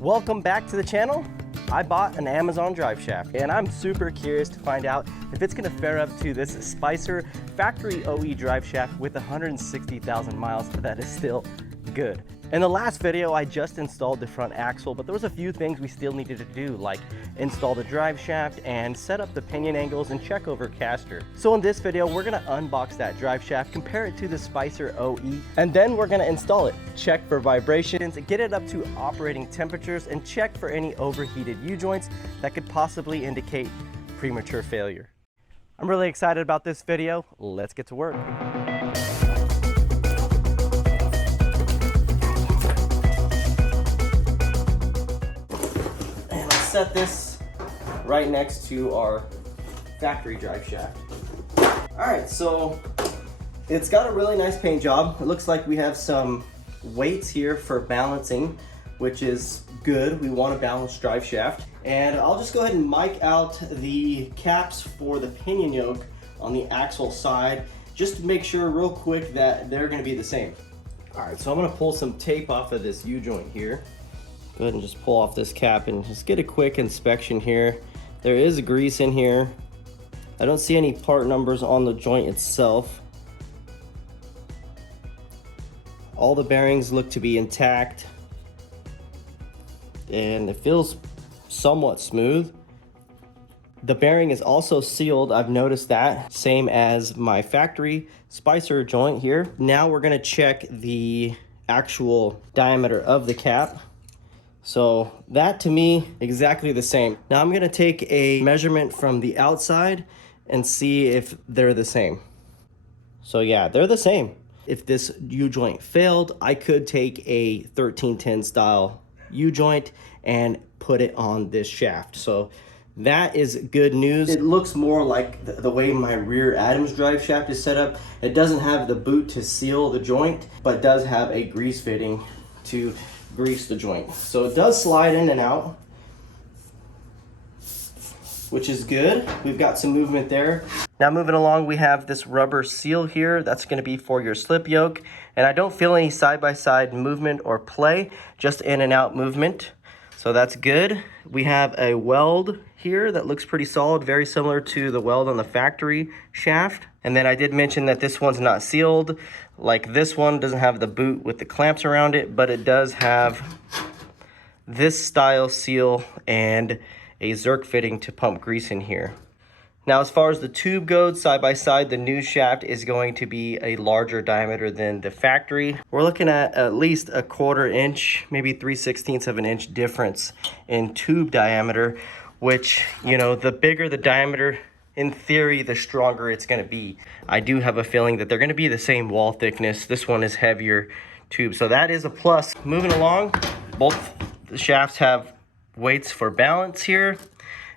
Welcome back to the channel. I bought an Amazon Driveshaft and I'm super curious to find out if it's gonna fare up to this Spicer factory OE Driveshaft with 160,000 miles that is still good. In the last video, I just installed the front axle, but there was a few things we still needed to do, like install the drive shaft and set up the pinion angles and check over caster. So in this video, we're gonna unbox that drive shaft, compare it to the Spicer OE, and then we're gonna install it, check for vibrations, get it up to operating temperatures, and check for any overheated U-joints that could possibly indicate premature failure. I'm really excited about this video. Let's get to work. Set this right next to our factory drive shaft. All right, so it's got a really nice paint job. It looks like we have some weights here for balancing, which is good. We want a balanced drive shaft. And I'll just go ahead and mic out the caps for the pinion yoke on the axle side, just to make sure real quick that they're gonna be the same. All right, so I'm gonna pull some tape off of this U-joint here. Go ahead and just pull off this cap and just get a quick inspection here. There is grease in here. I don't see any part numbers on the joint itself. All the bearings look to be intact and it feels somewhat smooth. The bearing is also sealed. I've noticed that, same as my factory Spicer joint here. Now we're gonna check the actual diameter of the cap. So that, to me, exactly the same. Now I'm gonna take a measurement from the outside and see if they're the same. So yeah, they're the same. If this U-joint failed, I could take a 1310 style U-joint and put it on this shaft. So that is good news. It looks more like the way my rear ATEM's drive shaft is set up. It doesn't have the boot to seal the joint, but does have a grease fitting to grease the joint. So it does slide in and out, which is good. We've got some movement there. Now moving along, we have this rubber seal here. That's gonna be for your slip yoke. And I don't feel any side-by-side movement or play, just in and out movement. So that's good. We have a weld here that looks pretty solid, very similar to the weld on the factory shaft. And then I did mention that this one's not sealed. Like this one doesn't have the boot with the clamps around it, but it does have this style seal and a Zerk fitting to pump grease in here. Now, as far as the tube goes, side by side, the new shaft is going to be a larger diameter than the factory. We're looking at least a 1/4 inch, maybe 3/16 of an inch difference in tube diameter, which, you know, the bigger the diameter, in theory, the stronger it's gonna be. I do have a feeling that they're gonna be the same wall thickness. This one is heavier tube, so that is a plus. Moving along, both the shafts have weights for balance here.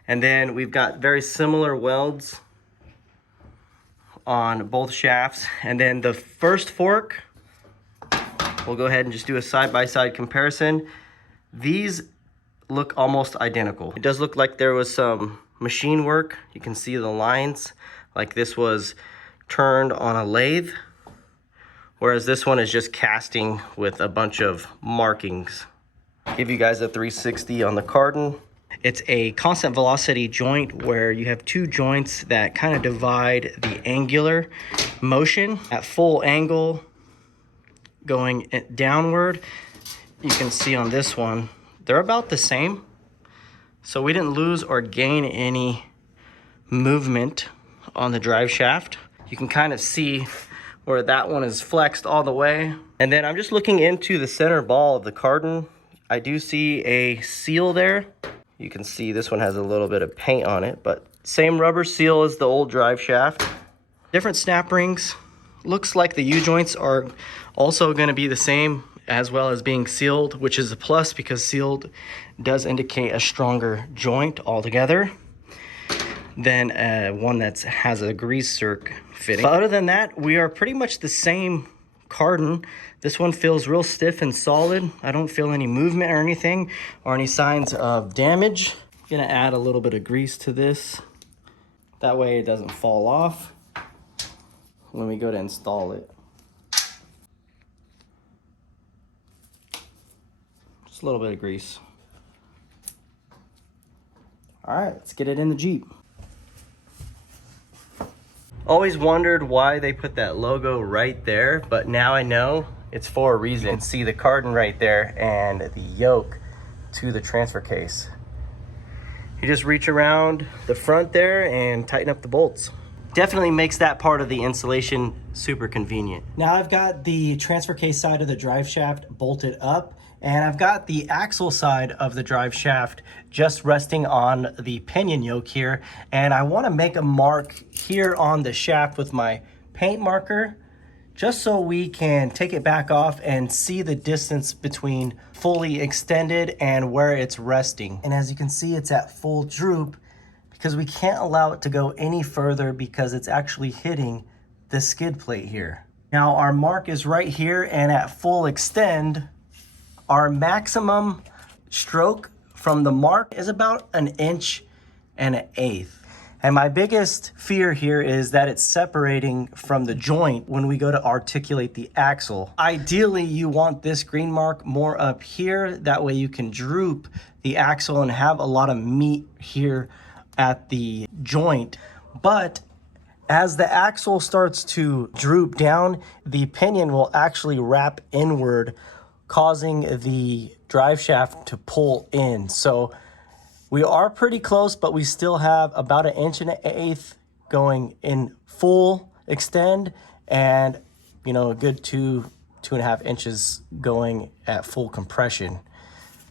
And then we've got very similar welds on both shafts. And then the first fork, we'll go ahead and just do a side-by-side comparison. These look almost identical. It does look like there was some machine work. You can see the lines, like this was turned on a lathe, whereas this one is just casting with a bunch of markings. Give you guys a 360 on the cardan. It's a constant velocity joint where you have two joints that kind of divide the angular motion. At full angle going downward, you can see on this one, they're about the same. So we didn't lose or gain any movement on the drive shaft. You can kind of see where that one is flexed all the way. And then I'm just looking into the center ball of the cardan. I do see a seal there. You can see this one has a little bit of paint on it, but same rubber seal as the old drive shaft. Different snap rings. Looks like the U-joints are also gonna be the same, as well as being sealed, which is a plus because sealed does indicate a stronger joint altogether than one that has a grease Zerk fitting. But other than that, we are pretty much the same cardan. This one feels real stiff and solid. I don't feel any movement or anything or any signs of damage. I'm gonna add a little bit of grease to this. That way it doesn't fall off when we go to install it. Just a little bit of grease. All right, let's get it in the Jeep. Always wondered why they put that logo right there, but now I know it's for a reason. You can see the cardan right there and the yoke to the transfer case. You just reach around the front there and tighten up the bolts. Definitely makes that part of the installation super convenient. Now I've got the transfer case side of the drive shaft bolted up, and I've got the axle side of the drive shaft just resting on the pinion yoke here. And I want to make a mark here on the shaft with my paint marker, just so we can take it back off and see the distance between fully extended and where it's resting. And as you can see, it's at full droop because we can't allow it to go any further because it's actually hitting the skid plate here. Now our mark is right here, and at full extend, our maximum stroke from the mark is about 1 1/8 inches. And my biggest fear here is that it's separating from the joint when we go to articulate the axle. Ideally, you want this green mark more up here. That way you can droop the axle and have a lot of meat here at the joint. But as the axle starts to droop down, the pinion will actually wrap inward, causing the drive shaft to pull in. So we are pretty close, but we still have about 1 1/8 inches going in full extend, and a good 2.5 inches going at full compression.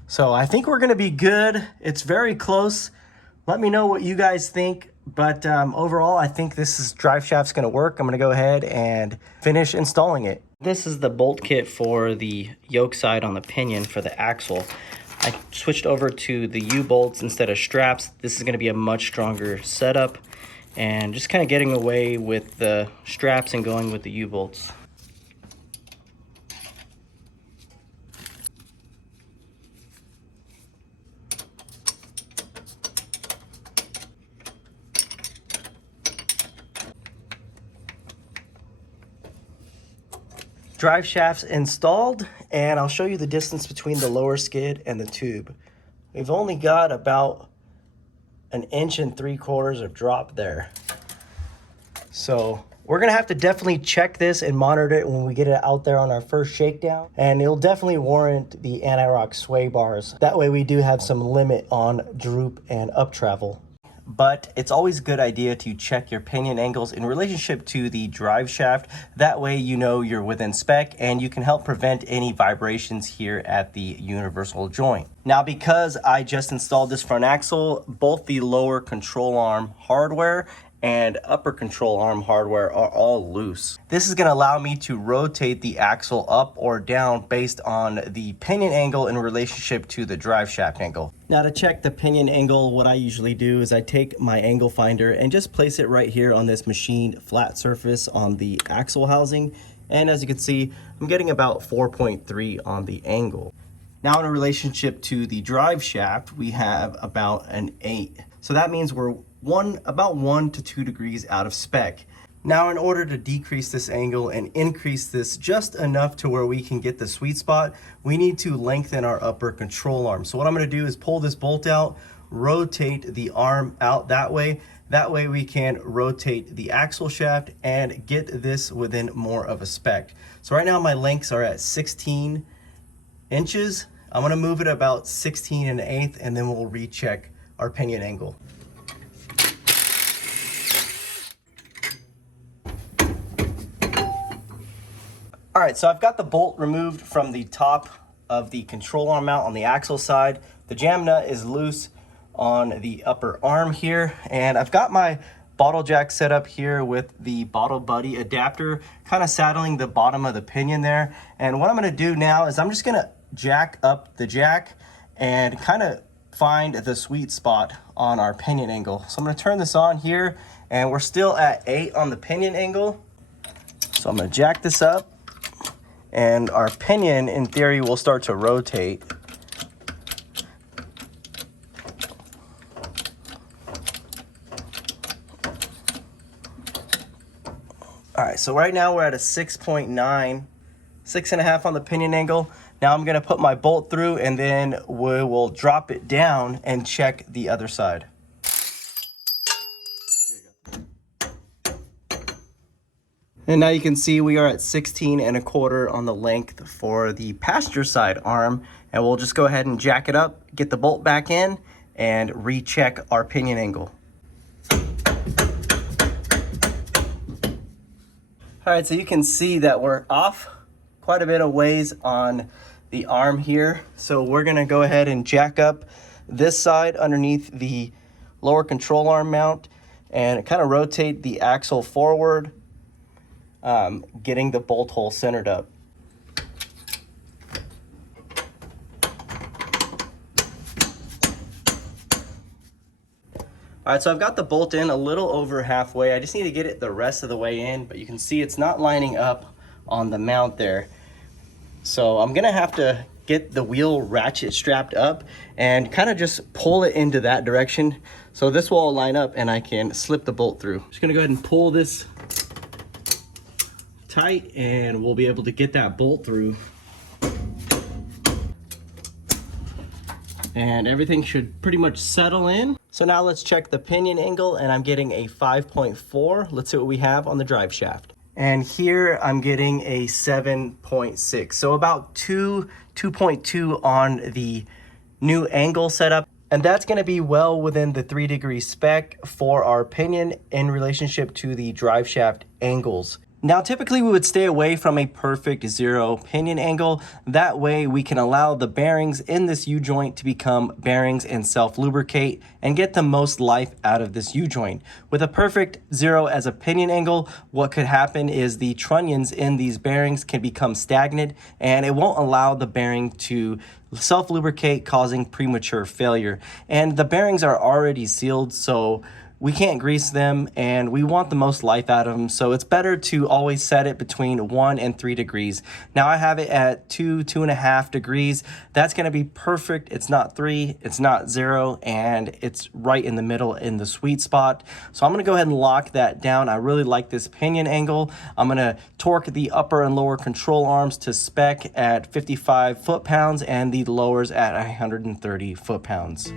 So I think we're gonna be good. It's very close. Let me know what you guys think. But overall, I think this drive shaft's gonna work. I'm gonna go ahead and finish installing it. This is the bolt kit for the yoke side on the pinion for the axle. I switched over to the U-bolts instead of straps. This is going to be a much stronger setup, and just kind of getting away with the straps and going with the U-bolts. Drive shafts installed, and I'll show you the distance between the lower skid and the tube. We've only got about 1.75 inches of drop there. So we're gonna have to definitely check this and monitor it when we get it out there on our first shakedown. And it'll definitely warrant the anti-rock sway bars. That way we do have some limit on droop and up travel. But it's always a good idea to check your pinion angles in relationship to the drive shaft. That way you know you're within spec, and you can help prevent any vibrations here at the universal joint. Now, because I just installed this front axle, both the lower control arm hardware and upper control arm hardware are all loose. This is gonna allow me to rotate the axle up or down based on the pinion angle in relationship to the drive shaft angle. Now, to check the pinion angle, what I usually do is I take my angle finder and just place it right here on this machined flat surface on the axle housing. And as you can see, I'm getting about 4.3 on the angle. Now, in relationship to the drive shaft, we have about 8. So that means we're about 1 to 2 degrees out of spec. Now, in order to decrease this angle and increase this just enough to where we can get the sweet spot, we need to lengthen our upper control arm. So what I'm going to do is pull this bolt out, rotate the arm out that way. That way we can rotate the axle shaft and get this within more of a spec. So right now my lengths are at 16 inches. I'm going to move it about 16 1/8, and then we'll recheck our pinion angle. All right, so I've got the bolt removed from the top of the control arm mount on the axle side. The jam nut is loose on the upper arm here, and I've got my bottle jack set up here with the Bottle Buddy adapter, kind of saddling the bottom of the pinion there. And what I'm gonna do now is I'm just gonna jack up the jack and kind of find the sweet spot on our pinion angle. So I'm gonna turn this on here, and we're still at 8 on the pinion angle. So I'm gonna jack this up, and our pinion, in theory, will start to rotate. All right, so right now we're at a 6.9, 6.5 on the pinion angle. Now I'm gonna put my bolt through, and then we will drop it down and check the other side. And now you can see we are at 16¼ on the length for the passenger side arm. And we'll just go ahead and jack it up, get the bolt back in, and recheck our pinion angle. All right, so you can see that we're off quite a bit of ways on the arm here. So we're gonna go ahead and jack up this side underneath the lower control arm mount and kind of rotate the axle forward, getting the bolt hole centered up. All right, so I've got the bolt in a little over halfway. I just need to get it the rest of the way in, but you can see it's not lining up on the mount there. So I'm gonna have to get the wheel ratchet strapped up and kind of just pull it into that direction. So this will all line up and I can slip the bolt through. Just gonna go ahead and pull this tight and we'll be able to get that bolt through. And everything should pretty much settle in. So now let's check the pinion angle, and I'm getting a 5.4. Let's see what we have on the drive shaft. And here I'm getting a 7.6. So about 2.2 on the new angle setup. And that's gonna be well within the 3° spec for our pinion in relationship to the drive shaft angles. Now, typically we would stay away from a perfect 0 pinion angle. That way we can allow the bearings in this U-joint to become bearings and self-lubricate and get the most life out of this U-joint. With a perfect 0 as a pinion angle, what could happen is the trunnions in these bearings can become stagnant and it won't allow the bearing to self-lubricate, causing premature failure. And the bearings are already sealed, so we can't grease them and we want the most life out of them. So it's better to always set it between 1 and 3 degrees. Now I have it at 2.5 degrees. That's gonna be perfect. It's not 3, it's not 0, and it's right in the middle in the sweet spot. So I'm gonna go ahead and lock that down. I really like this pinion angle. I'm gonna torque the upper and lower control arms to spec at 55 foot-pounds and the lowers at 130 foot-pounds.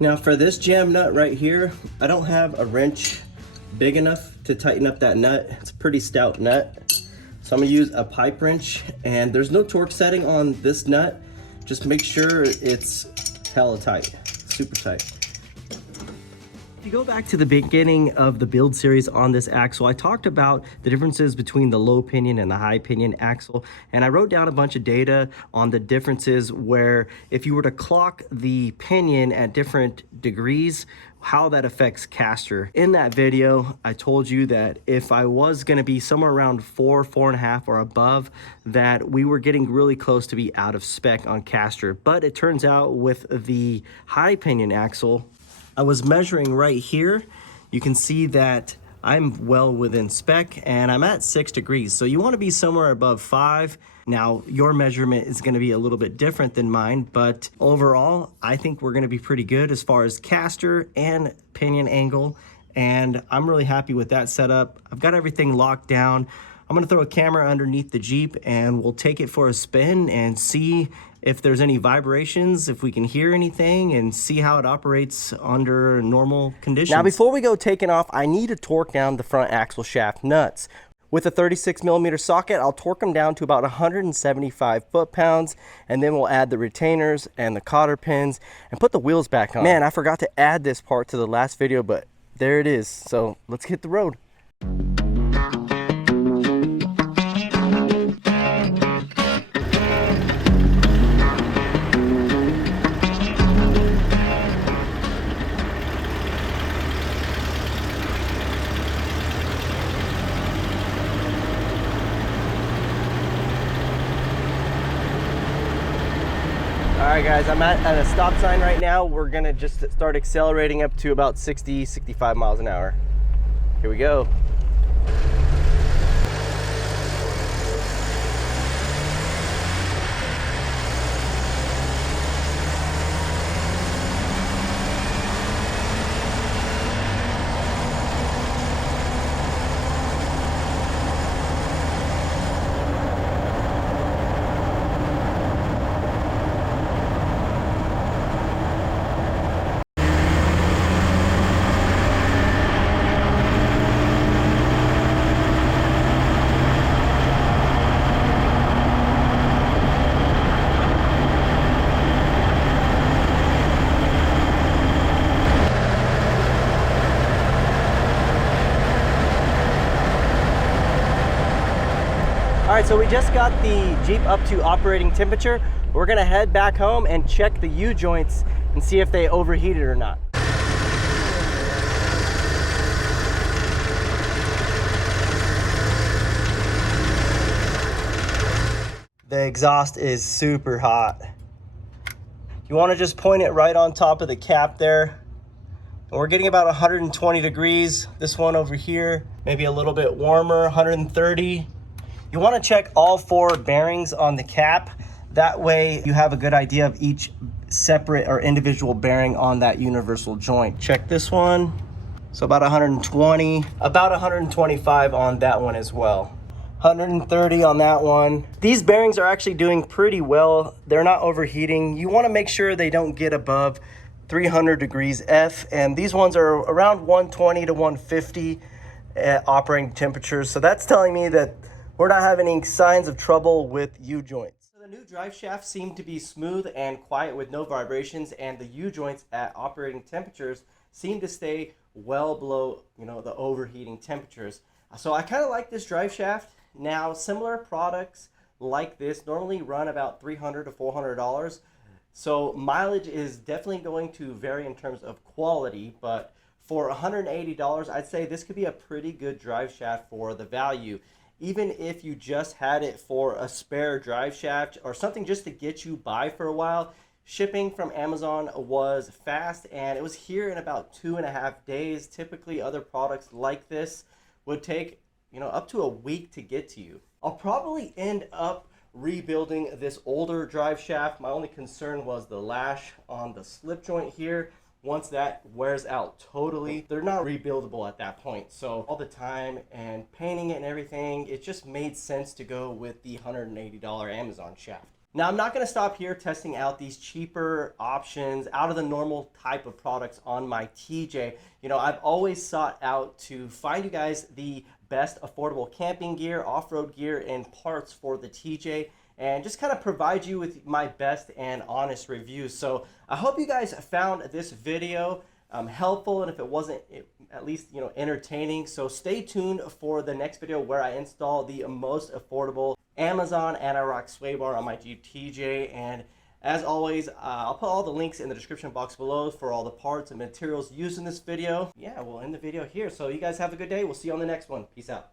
Now for this jam nut right here, I don't have a wrench big enough to tighten up that nut. It's a pretty stout nut. So I'm gonna use a pipe wrench, and there's no torque setting on this nut. Just make sure it's hella tight, super tight. If you go back to the beginning of the build series on this axle, I talked about the differences between the low pinion and the high pinion axle, and I wrote down a bunch of data on the differences where if you were to clock the pinion at different degrees, how that affects caster. In that video, I told you that if I was gonna be somewhere around 4, 4.5 or above, that we were getting really close to be out of spec on caster. But it turns out with the high pinion axle, I was measuring right here. You can see that I'm well within spec and I'm at 6 degrees. So you wanna be somewhere above 5. Now, your measurement is gonna be a little bit different than mine, but overall, I think we're gonna be pretty good as far as caster and pinion angle. And I'm really happy with that setup. I've got everything locked down. I'm gonna throw a camera underneath the Jeep and we'll take it for a spin and see if there's any vibrations, if we can hear anything, and see how it operates under normal conditions. Now, before we go taking off, I need to torque down the front axle shaft nuts. With a 36mm socket, I'll torque them down to about 175 foot-pounds, and then we'll add the retainers and the cotter pins and put the wheels back on. Man, I forgot to add this part to the last video, but there it is. So let's hit the road. All right guys, I'm at a stop sign right now. We're gonna just start accelerating up to about 60, 65 miles an hour. Here we go. right, so we just got the Jeep up to operating temperature. We're gonna head back home and check the U-joints and see if they overheated or not. The exhaust is super hot. You want to just point it right on top of the cap there. And we're getting about 120 degrees. This one over here, maybe a little bit warmer, 130. You want to check all 4 bearings on the cap. That way you have a good idea of each separate or individual bearing on that universal joint. Check this one. So about 120, about 125 on that one as well. 130 on that one. These bearings are actually doing pretty well. They're not overheating. You want to make sure they don't get above 300 degrees F, and these ones are around 120 to 150 at operating temperatures. So that's telling me that we're not having any signs of trouble with U-joints. So the new drive shafts seem to be smooth and quiet with no vibrations, and the U-joints at operating temperatures seem to stay well below, the overheating temperatures. So I kind of like this drive shaft. Now, similar products like this normally run about $300 to $400. So mileage is definitely going to vary in terms of quality, but for $180, I'd say this could be a pretty good drive shaft for the value. Even if you just had it for a spare drive shaft or something just to get you by for a while, shipping from Amazon was fast and it was here in about 2.5 days. Typically other products like this would take up to a week to get to you. I'll probably end up rebuilding this older drive shaft. My only concern was the lash on the slip joint here. Once that wears out totally, they're not rebuildable at that point. So all the time and painting it and everything, it just made sense to go with the $180 Amazon shaft. Now, I'm not going to stop here testing out these cheaper options out of the normal type of products on my TJ. I've always sought out to find you guys the best affordable camping gear, off-road gear, and parts for the TJ, and just kind of provide you with my best and honest reviews. So I hope you guys found this video helpful, and if it wasn't, at least entertaining. So stay tuned for the next video where I install the most affordable Amazon anti-rock sway bar on my Jeep TJ. And as always, I'll put all the links in the description box below for all the parts and materials used in this video. Yeah, we'll end the video here. So you guys have a good day. We'll see you on the next one. Peace out.